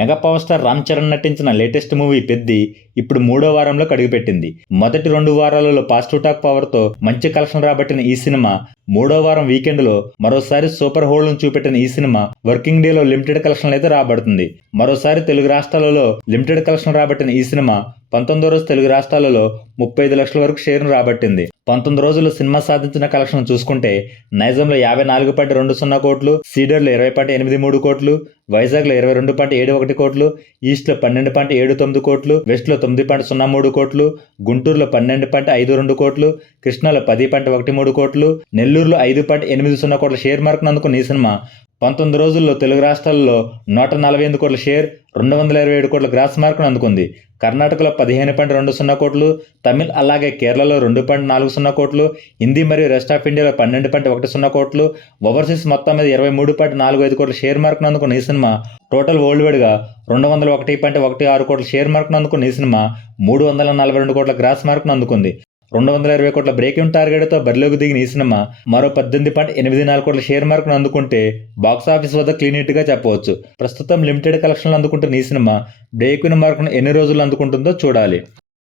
Mega power star Ram Charan నటించిన latest movie Peddi ఇప్పుడు 3వ వారంలో అడుగుపెట్టింది. మొదటి 2 వారాలలో పాజిటివ్ టాక్ పవర్ తో మంచి కలెక్షన్ రాబట్టిన ఈ సినిమా 3వ వారం వీకెండ్ లో మరోసారి సూపర్ హోల్డ్ను చూపెట్టిన ఈ సినిమా వర్కింగ్ డే లో లిమిటెడ్ కలెక్షన్లు అయితే రాబడుతుంది. మరోసారి తెలుగు రాష్ట్రాలలో లిమిటెడ్ కలెక్షన్ రాబట్టిన ఈ సినిమా 19వ రోజు తెలుగు రాష్ట్రాలలో 35 లక్షల వరకు షేర్ను రాబట్టింది. 19 రోజుల్లో సినిమా సాధించిన కలెక్షన్ చూసుకుంటే నైజాంలో 54.20 కోట్లు, సీడర్లో 20.83 కోట్లు, వైజాగ్లో 22.71 కోట్లు, ఈస్ట్లో 12.79 కోట్లు, వెస్ట్లో 9.03 కోట్లు, గుంటూరులో 12.52 కోట్లు, కృష్ణాలో 10.13 కోట్లు, నెల్లూరులో 5.80 కోట్ల షేర్ మార్కును అందుకున్న ఈ సినిమా 19 రోజుల్లో తెలుగు రాష్ట్రాల్లో 148 కోట్ల షేర్, 227 కోట్ల గ్రాస్ మార్కును అందుకుంది. కర్ణాటకలో 15.20 కోట్లు, తమిళ్ అలాగే కేరళలో 2.40 కోట్లు, హిందీ మరియు రెస్ట్ ఆఫ్ ఇండియాలో 12.10 కోట్లు, ఓవర్సీస్ మొత్తం మీద 23.45 కోట్ల షేర్ మార్కును అందుకున్న ఈ సినిమా టోటల్ వరల్డ్ వైడ్గా 201.16 కోట్ల షేర్ మార్కును అందుకున్న ఈ సినిమా 342 కోట్ల గ్రాస్ మార్కును అందుకుంది. 220 కోట్ల బ్రేకింగ్ టార్గెట్తో బరిలోకి దిగిన ఈ సినిమా మరో 18.84 కోట్ల షేర్ మార్కును అందుకుంటే బాక్సాఫీస్ వద్ద క్లీన్ హిట్గా చెప్పవచ్చు. ప్రస్తుతం లిమిటెడ్ కలెక్షన్లు అందుకుంటున్న ఈ సినిమా బ్రేక్ మార్కును ఎన్ని రోజులు అందుకుంటుందో చూడాలి.